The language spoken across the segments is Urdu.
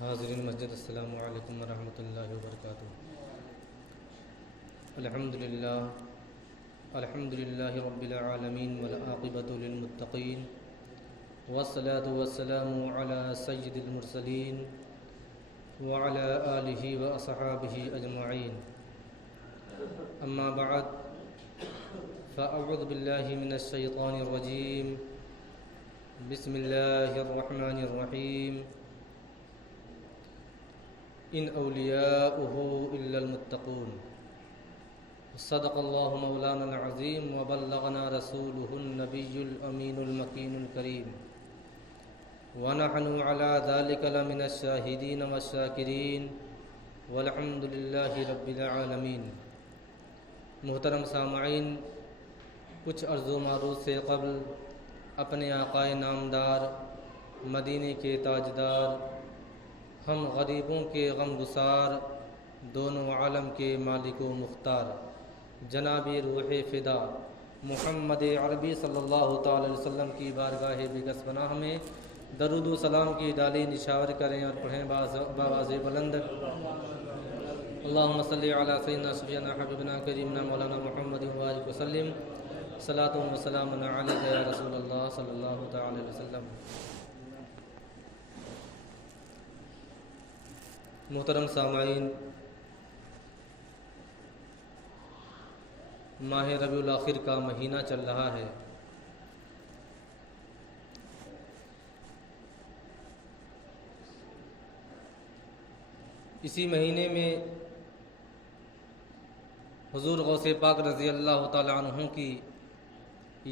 حاضرین مسجد، السلام علیکم ورحمۃ اللہ وبرکاتہ۔ الحمد للہ رب العالمین والعاقبۃ للمتقین والصلاة والسلام علی سید المرسلین وعلی آلہ واصحابہ اجمعین، اما بعد فاعوذ باللہ من الشیطان الرجیم، بسم اللہ الرحمن الرحیم۔ ان اولیاؤہ الا المتقون، صدق اللہ مولانا العظیم وبلغنا رسولہ النبی الامین المکین الکریم، ونحن علی ذلک لمن الشاہدین والشاکرین والحمد للہ رب العالمین۔ محترم سامعین، کچھ عرض و معروض سے قبل اپنے آقا نامدار، مدینے کے تاجدار، ہم غریبوں کے غم گسار، دونوں عالم کے مالک و مختار، جناب روح فدا محمد عربی صلی اللہ تعالی علیہ وسلم کی بارگاہ بگس پناہ میں درود و سلام کی ڈالی نشاور کریں اور پڑھیں بآواز بلند، اللہم صلی علی سیدنا شفیعنا حبیبنا کریمنا مولانا محمد وآلہ وسلم، صلاۃ و سلام علیک یا رسول اللہ صلی اللہ تعالی علیہ وسلم۔ محترم سامعین، ماہ ربیع الاخر کا مہینہ چل رہا ہے۔ اسی مہینے میں حضور غوث پاک رضی اللہ تعالی عنہ کی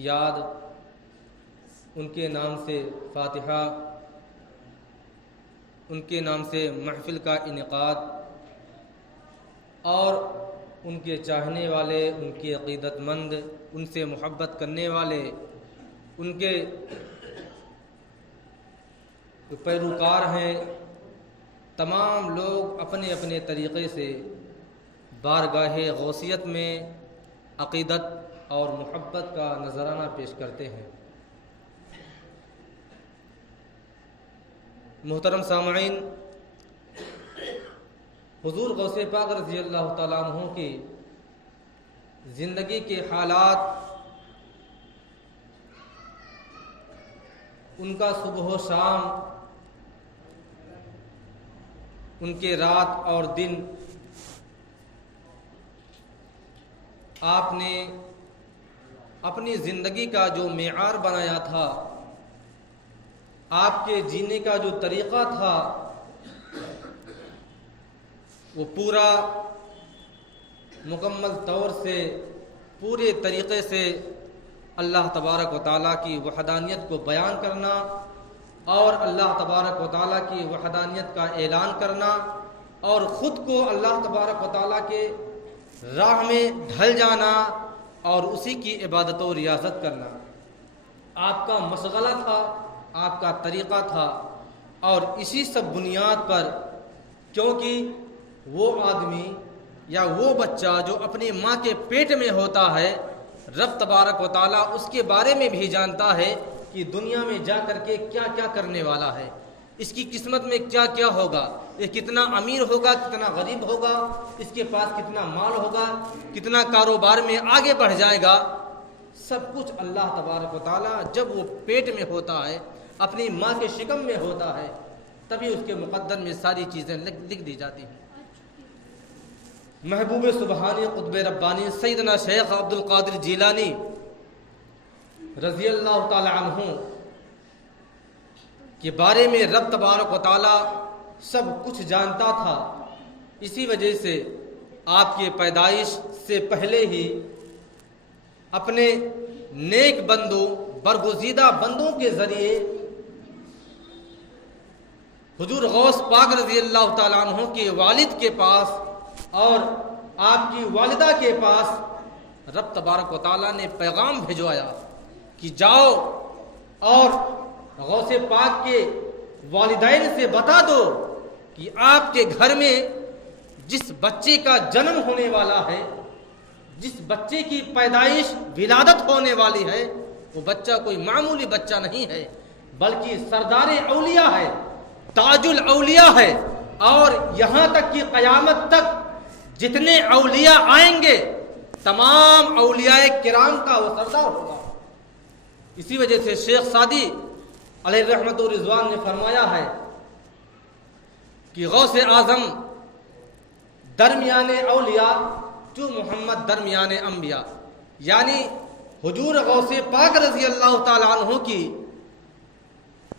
یاد، ان کے نام سے فاتحہ، ان کے نام سے محفل کا انعقاد، اور ان کے چاہنے والے، ان کے عقیدت مند، ان سے محبت کرنے والے، ان کے پیروکار ہیں، تمام لوگ اپنے اپنے طریقے سے بارگاہ غوثیت میں عقیدت اور محبت کا نذرانہ پیش کرتے ہیں۔ محترم سامعین، حضور غوث پاک رضی اللہ تعالیٰ عنہ کی زندگی کے حالات، ان کا صبح و شام، ان کے رات اور دن، آپ نے اپنی زندگی کا جو معیار بنایا تھا، آپ کے جینے کا جو طریقہ تھا، وہ پورا مکمل طور سے، پورے طریقے سے اللہ تبارک و تعالیٰ کی وحدانیت کو بیان کرنا اور اللہ تبارک و تعالیٰ کی وحدانیت کا اعلان کرنا اور خود کو اللہ تبارک و تعالیٰ کے راہ میں ڈھل جانا اور اسی کی عبادت و ریاضت کرنا آپ کا مشغلہ تھا، آپ کا طریقہ تھا۔ اور اسی سب بنیاد پر، کیونکہ وہ آدمی یا وہ بچہ جو اپنی ماں کے پیٹ میں ہوتا ہے، رب تبارک و تعالیٰ اس کے بارے میں بھی جانتا ہے کہ دنیا میں جا کر کے کیا کیا کرنے والا ہے، اس کی قسمت میں کیا کیا ہوگا، یہ کتنا امیر ہوگا، کتنا غریب ہوگا، اس کے پاس کتنا مال ہوگا، کتنا کاروبار میں آگے بڑھ جائے گا۔ سب کچھ اللہ تبارک و تعالیٰ جب وہ پیٹ میں ہوتا ہے، اپنی ماں کے شکم میں ہوتا ہے، تبھی اس کے مقدر میں ساری چیزیں لکھ دی جاتی ہیں۔ محبوب سبحانی قطب ربانی سیدنا شیخ عبد القادر جیلانی رضی اللہ تعالی عنہ کے بارے میں رب تبارک و تعالی سب کچھ جانتا تھا، اسی وجہ سے آپ کے پیدائش سے پہلے ہی اپنے نیک بندوں، برگزیدہ بندوں کے ذریعے حضور غوث پاک رضی اللہ تعالیٰ عنہ کے والد کے پاس اور آپ کی والدہ کے پاس رب تبارک و تعالیٰ نے پیغام بھیجوایا کہ جاؤ اور غوث پاک کے والدین سے بتا دو کہ آپ کے گھر میں جس بچے کا جنم ہونے والا ہے، جس بچے کی پیدائش ولادت ہونے والی ہے، وہ بچہ کوئی معمولی بچہ نہیں ہے، بلکہ سردار اولیاء ہے، تاج الاولیاء ہے، اور یہاں تک کہ قیامت تک جتنے اولیاء آئیں گے تمام اولیاء کرام کا وہ سردار ہوگا۔ اسی وجہ سے شیخ سعدی علیہ رحمت و رضوان نے فرمایا ہے کہ غوث اعظم درمیان اولیاء جو محمد درمیان انبیاء، یعنی حضور غوث پاک رضی اللہ تعالیٰ عنہ کی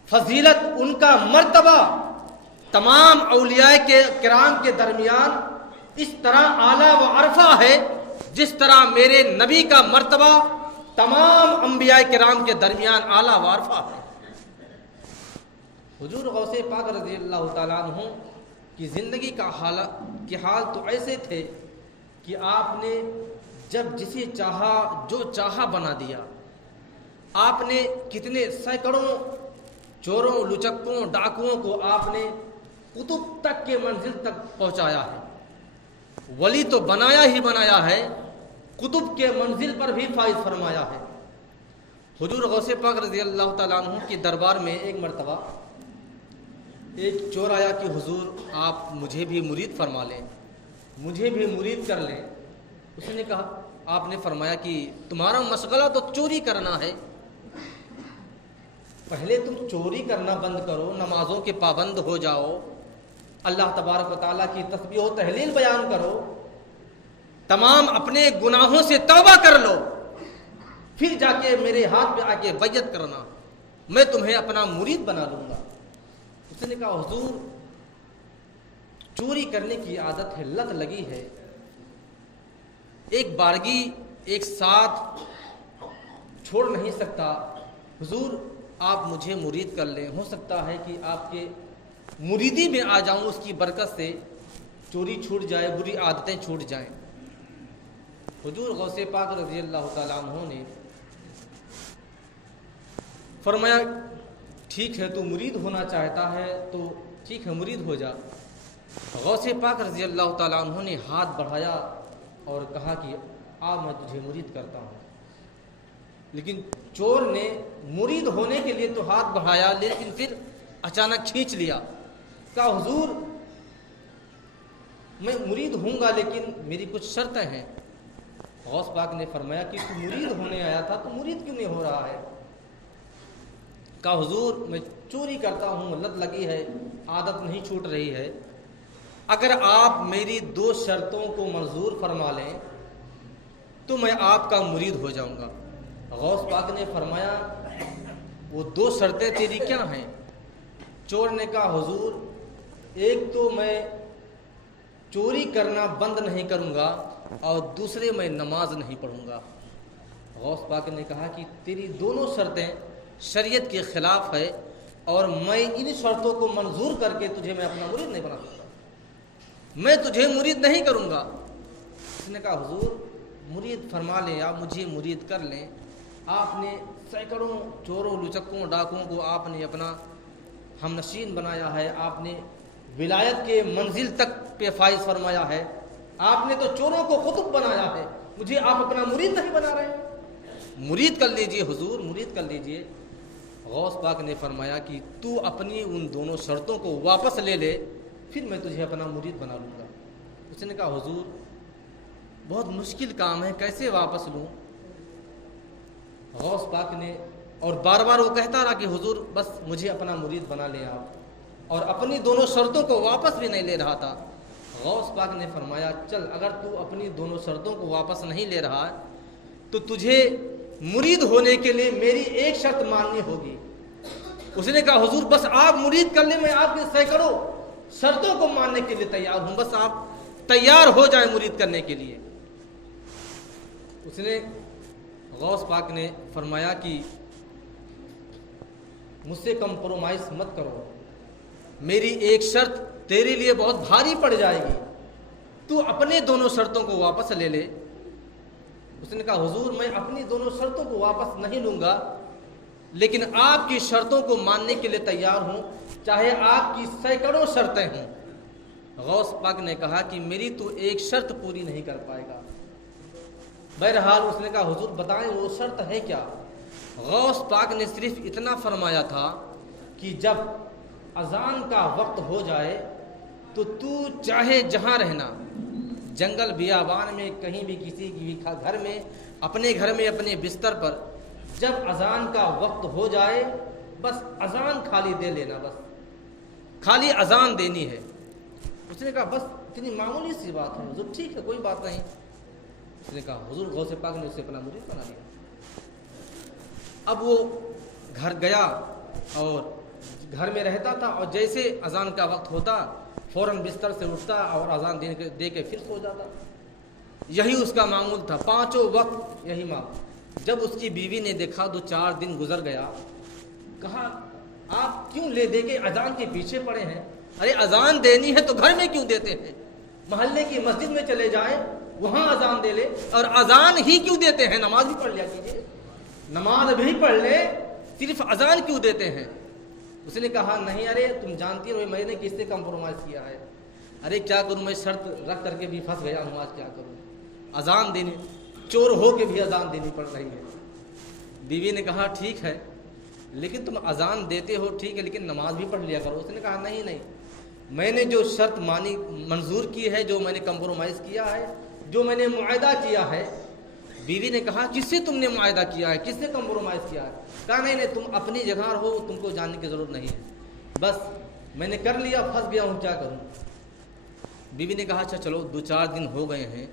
فضیلت، ان کا مرتبہ تمام اولیاء کے کرام کے درمیان اس طرح اعلیٰ و عرفہ ہے جس طرح میرے نبی کا مرتبہ تمام انبیاء کرام کے درمیان اعلیٰ و عرفہ ہے۔ حضور غوث پاک رضی اللہ تعالیٰ عنہ کی زندگی کا حال تو ایسے تھے کہ آپ نے جب جسے چاہا جو چاہا بنا دیا۔ آپ نے کتنے سینکڑوں چوروں، لچکوں، ڈاکوؤں کو آپ نے قطب تک کے منزل تک پہنچایا ہے۔ ولی تو بنایا ہی بنایا ہے، قطب کے منزل پر بھی فائز فرمایا ہے۔ حضور غوث پاک رضی اللہ تعالیٰ عنہ کی دربار میں ایک مرتبہ ایک چور آیا کہ حضور آپ مجھے بھی مرید فرما لیں، مجھے بھی مرید کر لیں۔ اس نے کہا، آپ نے فرمایا کہ تمہارا مشغلہ تو چوری کرنا ہے، پہلے تم چوری کرنا بند کرو، نمازوں کے پابند ہو جاؤ، اللہ تبارک و تعالیٰ کی تسبیح و تحلیل بیان کرو، تمام اپنے گناہوں سے توبہ کر لو، پھر جا کے میرے ہاتھ پہ آ کے بیعت کرنا، میں تمہیں اپنا مرید بنا لوں گا۔ اس نے کہا، حضور چوری کرنے کی عادت ہے، لت لگی ہے، ایک بارگی ایک ساتھ چھوڑ نہیں سکتا، حضور آپ مجھے مرید کر لیں، ہو سکتا ہے کہ آپ کے مریدی میں آ جاؤں، اس کی برکت سے چوری چھوٹ جائے، بری عادتیں چھوٹ جائیں۔ حضور غوث پاک رضی اللہ تعالیٰ عنہ نے فرمایا، ٹھیک ہے تو مرید ہونا چاہتا ہے تو ٹھیک ہے مرید ہو جا۔ غوث پاک رضی اللہ تعالیٰ عنہ نے ہاتھ بڑھایا اور کہا کہ میں تجھے مرید کرتا ہوں۔ لیکن چور نے مرید ہونے کے لیے تو ہاتھ بڑھایا، لیکن پھر اچانک کھینچ لیا، کہا حضور میں مرید ہوں گا لیکن میری کچھ شرطیں ہیں۔ غوث پاک نے فرمایا کہ تو مرید ہونے آیا تھا تو مرید کیوں نہیں ہو رہا ہے؟ کہا حضور میں چوری کرتا ہوں، لت لگی ہے، عادت نہیں چھوٹ رہی ہے، اگر آپ میری 2 شرطوں کو منظور فرما لیں تو میں آپ کا مرید ہو جاؤں گا۔ غوث پاک نے فرمایا، وہ 2 شرطیں تیری کیا ہیں؟ چور نے کہا، حضور ایک تو میں چوری کرنا بند نہیں کروں گا، اور دوسرے میں نماز نہیں پڑھوں گا۔ غوث پاک نے کہا کہ تیری دونوں شرطیں شریعت کے خلاف ہے، اور میں ان شرطوں کو منظور کر کے تجھے میں اپنا مرید نہیں بنا سکتا، میں تجھے مرید نہیں کروں گا۔ اس نے کہا، حضور مرید فرما لیں، آپ مجھے مرید کر لیں۔ آپ نے سینکڑوں چوروں، لچکوں، ڈاکوؤں کو آپ نے اپنا ہم نشین بنایا ہے، آپ نے ولایت کے منزل تک پہ فائز فرمایا ہے، آپ نے تو چوروں کو قطب بنایا ہے، مجھے آپ اپنا مرید نہیں بنا رہے ہیں؟ مرید کر لیجئے حضور، مرید کر لیجئے۔ غوث پاک نے فرمایا کہ تو اپنی ان دونوں شرطوں کو واپس لے لے، پھر میں تجھے اپنا مرید بنا لوں گا۔ اس نے کہا، حضور بہت مشکل کام ہے، کیسے واپس لوں؟ غوث پاک نے، اور بار بار وہ کہتا رہا کہ حضور بس مجھے اپنا مرید بنا لیں آپ، اور اپنی دونوں شرطوں کو واپس بھی نہیں لے رہا تھا۔ غوث پاک نے فرمایا، چل اگر تو اپنی دونوں شرطوں کو واپس نہیں لے رہا ہے تو تجھے مرید ہونے کے لیے میری ایک شرط ماننی ہوگی۔ اس نے کہا، حضور بس آپ مرید کر لیں، میں آپ کے سینکڑوں شرطوں کو ماننے کے لیے تیار ہوں، بس آپ تیار ہو جائیں مرید کرنے کے لیے۔ اس نے غوث پاک نے فرمایا کہ مجھ سے کمپرومائز مت کرو، میری ایک شرط تیرے لیے بہت بھاری پڑ جائے گی، تو اپنے دونوں شرطوں کو واپس لے لے۔ اس نے کہا، حضور میں اپنی دونوں شرطوں کو واپس نہیں لوں گا، لیکن آپ کی شرطوں کو ماننے کے لیے تیار ہوں، چاہے آپ کی سینکڑوں شرطیں ہوں۔ غوث پاک نے کہا کہ میری تو ایک شرط پوری نہیں کر پائے گا۔ بہرحال اس نے کہا، حضور بتائیں وہ شرط ہے کیا؟ غوث پاک نے صرف اتنا فرمایا تھا کہ جب اذان کا وقت ہو جائے تو تو چاہے جہاں رہنا، جنگل بیابان میں، کہیں بھی، کسی بھی گھر میں، اپنے گھر میں، اپنے بستر پر، جب اذان کا وقت ہو جائے بس اذان خالی دے لینا، بس خالی اذان دینی ہے۔ اس نے کہا بس اتنی معمولی سی بات ہے حضور، ٹھیک ہے کوئی بات نہیں۔ اس نے کہا حضور غوث پاک نے اسے اپنا مرید بنا لیا۔ اب وہ گھر گیا اور گھر میں رہتا تھا، اور جیسے اذان کا وقت ہوتا فوراً بستر سے اٹھتا اور اذان دے کے پھر سو جاتا۔ یہی اس کا معمول تھا، پانچوں وقت یہی معمول۔ جب اس کی بیوی نے دیکھا 2-4 دن گزر گیا، کہا آپ کیوں لے دے کے اذان کے پیچھے پڑے ہیں؟ ارے اذان دینی ہے تو گھر میں کیوں دیتے ہیں؟ محلے کی مسجد میں چلے جائیں، وہاں اذان دے لے، اور اذان ہی کیوں دیتے ہیں؟ نماز بھی پڑھ لیا کیجیے، نماز بھی پڑھ لے، صرف اذان کیوں دیتے ہیں؟ اس نے کہا نہیں، ارے تم جانتی ہو میں نے کس سے کمپرومائز کیا ہے، ارے کیا کروں، میں شرط رکھ کر کے بھی پھنس گیا ہوں، آج کیا کروں، اذان دینی، چور ہو کے بھی اذان دینی پڑ رہی ہے۔ بیوی نے کہا ٹھیک ہے لیکن تم اذان دیتے ہو ٹھیک ہے، لیکن نماز بھی پڑھ لیا کرو۔ اس نے کہا نہیں، میں نے جو شرط منظور کی ہے، جو میں نے کمپرومائز کیا ہے، جو میں نے معاہدہ کیا ہے۔ بیوی نے کہا کس سے تم نے معاہدہ کیا ہے، کس نے کمپرومائز کیا ہے؟ کہا نہیں، تم اپنی جگہ ہو، تم کو جاننے کی ضرورت نہیں ہے، بس میں نے کر لیا، پھنس گیا ہوں، کیا کروں؟ بیوی نے کہا اچھا چلو 2-4 دن ہو گئے ہیں،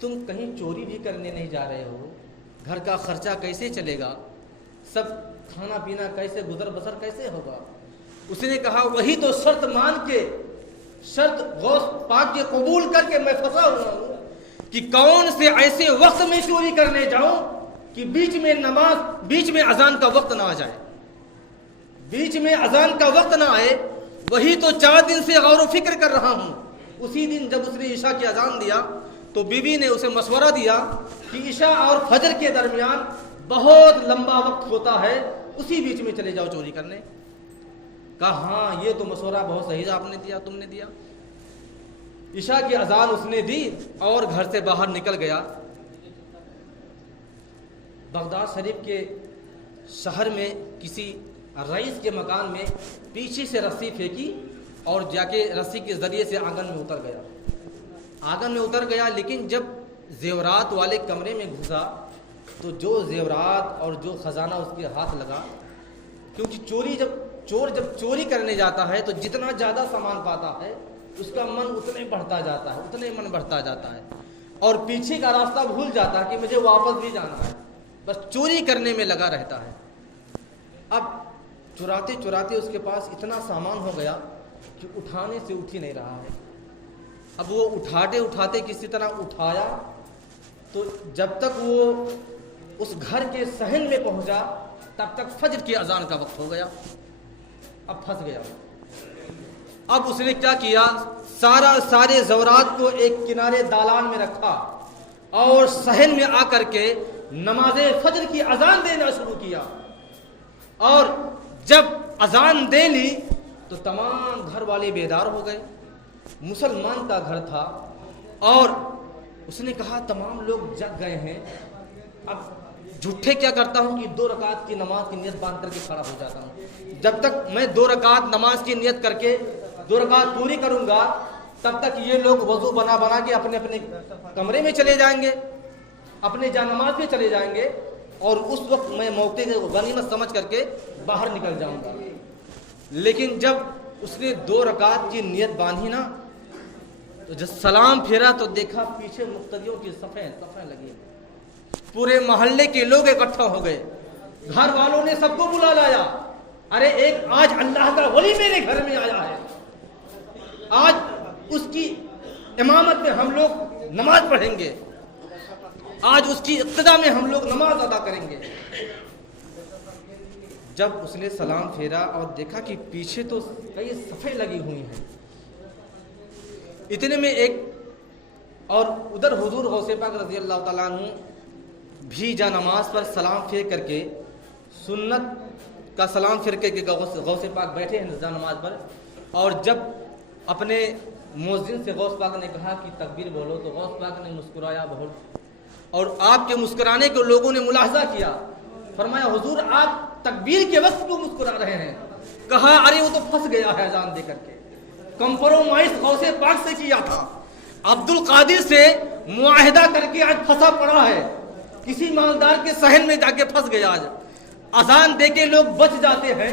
تم کہیں چوری بھی کرنے نہیں جا رہے ہو، گھر کا خرچہ کیسے چلے گا، سب کھانا پینا کیسے، گزر بسر کیسے ہوگا؟ اس نے کہا وہی تو شرط مان کے، شرط غوث پاک کے قبول کر کے میں پھنسا ہوا ہوں کہ کون سے ایسے وقت میں چوری کرنے جاؤں کہ بیچ میں نماز، بیچ میں اذان کا وقت نہ آ جائے، بیچ میں اذان کا وقت نہ آئے۔ وہی تو 4 دن سے غور و فکر کر رہا ہوں۔ اسی دن جب اس نے عشاء کی اذان دیا تو بیوی نے اسے مشورہ دیا کہ عشاء اور فجر کے درمیان بہت لمبا وقت ہوتا ہے، اسی بیچ میں چلے جاؤ چوری کرنے۔ کہا ہاں یہ تو مشورہ بہت صحیح آپ نے دیا، تم نے دیا۔ عشاء کی اذان اس نے دی اور گھر سے باہر نکل گیا۔ بغداد شریف کے شہر میں کسی رئیس کے مکان میں پیچھے سے رسی پھینکی اور جا کے رسی کے ذریعے سے آنگن میں اتر گیا۔ آنگن میں اتر گیا، لیکن جب زیورات والے کمرے میں گھسا تو جو زیورات اور جو خزانہ اس کے ہاتھ لگا، کیونکہ چور جب چوری کرنے جاتا ہے تو جتنا زیادہ سامان پاتا ہے اس کا من اتنے بڑھتا جاتا ہے، اتنے من بڑھتا جاتا ہے، اور پیچھے کا راستہ بھول جاتا ہے کہ مجھے واپس بھی جانا ہے، بس چوری کرنے میں لگا رہتا ہے۔ اب چراتے چراتے اس کے پاس اتنا سامان ہو گیا کہ اٹھانے سے اٹھ ہی نہیں رہا ہے۔ اب وہ اٹھاتے کسی طرح اٹھایا تو جب تک وہ اس گھر کے صحن میں پہنچا تب تک فجر کی اذان کا وقت ہو گیا۔ اب پھنس گیا۔ اب اس نے کیا کیا، سارے زورات کو ایک کنارے دالان میں رکھا اور صحن میں آ کر کے نماز فجر کی اذان دینا شروع کیا، اور جب اذان دے لی تو تمام گھر والے بیدار ہو گئے۔ مسلمان کا گھر تھا اور اس نے کہا تمام لوگ جگ گئے ہیں، اب جھوٹے کیا کرتا ہوں کہ 2 رکعت کی نماز کی نیت باندھ کر کے کھڑا ہو جاتا ہوں۔ جب تک میں 2 رکعت نماز کی نیت کر کے 2 رکعت پوری کروں گا تب تک یہ لوگ وضو بنا کے اپنے اپنے کمرے میں چلے جائیں گے، اپنے جا نماز پہ چلے جائیں گے، اور اس وقت میں موقع کو غنیمت سمجھ کر کے باہر نکل جاؤں گا۔ لیکن جب اس نے 2 رکعت کی نیت باندھی نا تو جب سلام پھیرا تو دیکھا پیچھے مقتدیوں کی صفیں لگی، پورے محلے کے لوگ اکٹھا ہو گئے، گھر والوں نے سب کو بلا لایا، ارے ایک آج اللہ کا ولی میرے گھر میں آیا ہے، آج اس کی امامت میں ہم لوگ نماز پڑھیں گے، آج اس کی اقتدا میں ہم لوگ نماز ادا کریں گے۔ جب اس نے سلام پھیرا اور دیکھا کہ پیچھے تو کئی صفیں لگی ہوئی ہیں، اتنے میں ایک اور ادھر حضور غوث پاک رضی اللہ تعالیٰ عنہ بھی جا نماز پر سلام پھیر کر کے، سنت کا سلام پھیر کے غوث پاک بیٹھے ہیں جا نماز پر، اور جب اپنے مؤذن سے غوث پاک نے کہا کہ تکبیر بولو تو غوث پاک نے مسکرایا بہت، اور آپ کے مسکرانے کو لوگوں نے ملاحظہ کیا، فرمایا حضور آپ تکبیر کے وقت کیوں مسکرا رہے ہیں؟ کہا ارے وہ تو پھنس گیا ہے اذان دے کر کے، کمپرومائز غوث پاک سے کیا تھا، عبد القادر سے معاہدہ کر کے آج پھنسا پڑا ہے، کسی مالدار کے صحن میں جا کے پھنس گیا آج۔ اذان دے کے لوگ بچ جاتے ہیں،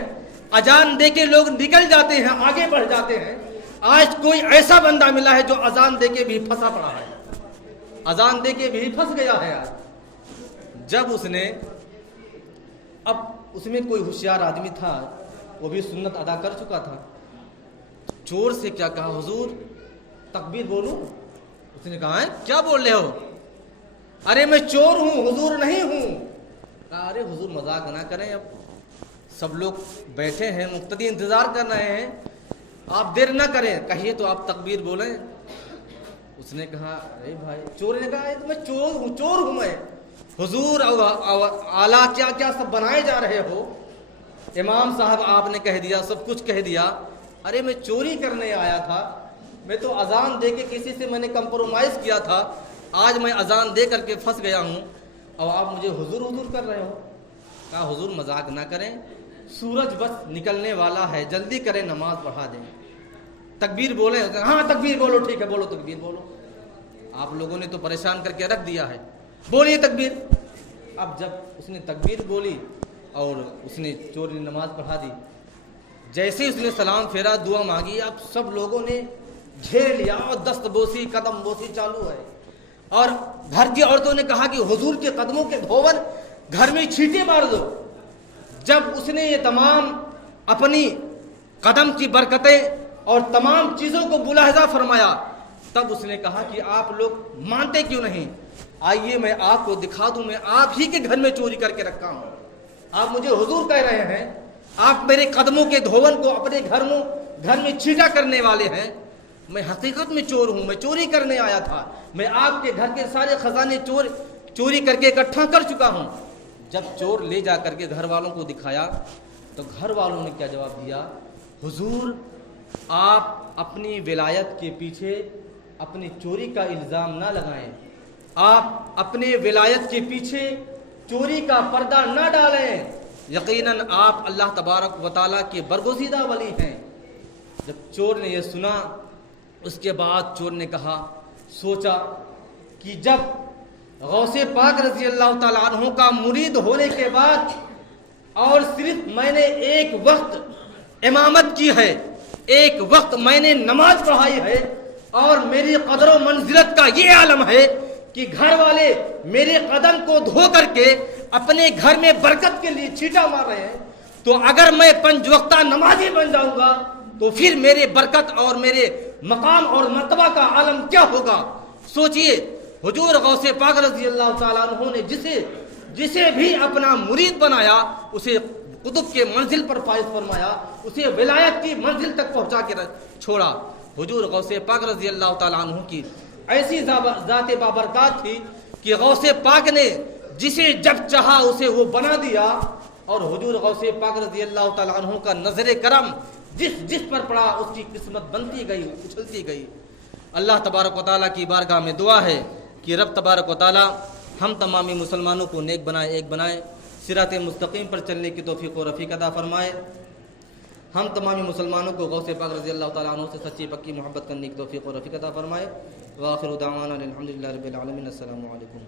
اذان دے کے لوگ نکل جاتے ہیں، آگے بڑھ جاتے ہیں، آج کوئی ایسا بندہ ملا ہے جو اذان دے کے بھی پھنسا پڑا ہے، اذان دے کے بھی پھنس گیا ہے آج۔ جب اس نے، اب اس میں کوئی ہوشیار آدمی تھا، وہ بھی سنت ادا کر چکا تھا، چور سے کیا کہا، حضور تکبیر بولوں؟ اس نے کہا ہے کیا بول رہے ہو؟ ارے میں چور ہوں، حضور نہیں ہوں۔ کہا ارے حضور مذاق نہ کریں، اب سب لوگ بیٹھے ہیں، مقتدی انتظار کر رہے ہیں، آپ دیر نہ کریں، کہیے تو آپ تکبیر بولیں۔ اس نے کہا ارے بھائی، چور نے کہا میں چور ہوں میں، حضور اعلیٰ کیا کیا سب بنائے جا رہے ہو، امام صاحب آپ نے کہہ دیا، سب کچھ کہہ دیا، ارے میں چوری کرنے آیا تھا، میں تو اذان دے کے کسی سے میں نے کمپرومائز کیا تھا، آج میں اذان دے کر کے پھنس گیا ہوں اور آپ مجھے حضور حضور کر رہے ہو۔ کہا حضور مذاق نہ کریں، سورج بس نکلنے والا ہے، جلدی کریں، نماز پڑھا دیں، تکبیر بولیں۔ ہاں تکبیر بولو، ٹھیک ہے بولو تکبیر بولو، آپ لوگوں نے تو پریشان کر کے رکھ دیا ہے، بولیے تکبیر۔ اب جب اس نے تکبیر بولی اور اس نے چور نے نماز پڑھا دی، جیسے اس نے سلام پھیرا، دعا مانگی، اب سب لوگوں نے گھیر لیا اور دست بوسی قدم بوسی چالو ہے، اور گھر کی عورتوں نے کہا کہ حضور کے قدموں کے دھوول گھر میں چھینٹے مار دو۔ جب اس نے یہ تمام اپنی قدم کی برکتیں اور تمام چیزوں کو ملاحظہ فرمایا، تب اس نے کہا کہ آپ لوگ مانتے کیوں نہیں، آئیے میں آپ کو دکھا دوں، میں آپ ہی کے گھر میں چوری کر کے رکھا ہوں، آپ مجھے حضور کہہ رہے ہیں، آپ میرے قدموں کے دھوون کو اپنے گھر میں چھینٹا کرنے والے ہیں، میں حقیقت میں چور ہوں، میں چوری کرنے آیا تھا، میں آپ کے گھر کے سارے خزانے چوری کر کے اکٹھا کر چکا ہوں۔ جب چور لے جا کر کے گھر والوں کو دکھایا تو گھر والوں نے کیا جواب دیا، حضور آپ اپنی ولایت کے پیچھے اپنی چوری کا الزام نہ لگائیں، آپ اپنے ولایت کے پیچھے چوری کا پردہ نہ ڈالیں، یقیناً آپ اللہ تبارک و تعالیٰ کے برگزیدہ ولی ہیں۔ جب چور نے یہ سنا، اس کے بعد چور نے کہا، سوچا کہ جب غوث پاک رضی اللہ تعالیٰ عنہ کا مرید ہونے کے بعد اور صرف میں نے ایک وقت امامت کی ہے، ایک وقت میں نے نماز پڑھائی ہے، اور میری قدر و منزلت کا یہ عالم ہے کہ گھر والے میرے قدم کو دھو کر کے اپنے گھر میں برکت کے لیے چھینٹا مار رہے ہیں، تو اگر میں 5 وقتہ نمازی بن جاؤں گا تو پھر میرے برکت اور میرے مقام اور مرتبہ کا عالم کیا ہوگا۔ سوچئے حضور غوث پاک رضی اللہ تعالیٰ عنہ نے جسے بھی اپنا مرید بنایا، اسے قطب کے منزل پر فائز فرمایا، اسے ولایت کی منزل تک پہنچا کے چھوڑا۔ حضور غوث پاک رضی اللہ تعالیٰ عنہ کی ایسی ذات بابرکات تھی کہ غوث پاک نے جسے جب چاہا اسے وہ بنا دیا، اور حضور غوث پاک رضی اللہ تعالیٰ عنہ کا نظر کرم جس پر پڑا اس کی قسمت بنتی گئی، اچھلتی گئی۔ اللہ تبارک و تعالیٰ کی بارگاہ میں دعا ہے کہ رب تبارک و تعالیٰ ہم تمامی مسلمانوں کو نیک بنائے، ایک بنائے، صراط مستقیم پر چلنے کی توفیق و رفیق عطا فرمائے، ہم تمامی مسلمانوں کو غوث پاک رضی اللہ تعالیٰ عنہ سے سچی پکی محبت کرنے کی توفیق و رفیق عطا فرمائے۔ وآخر دعوانا الحمدللہ رب العالمین، السلام علیکم۔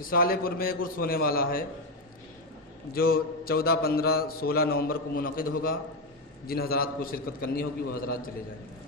رسالے پور میں ایک عرس ہونے والا ہے جو 14، 15، 16 نومبر کو منعقد ہوگا، جن حضرات کو شرکت کرنی ہوگی وہ حضرات چلے جائیں۔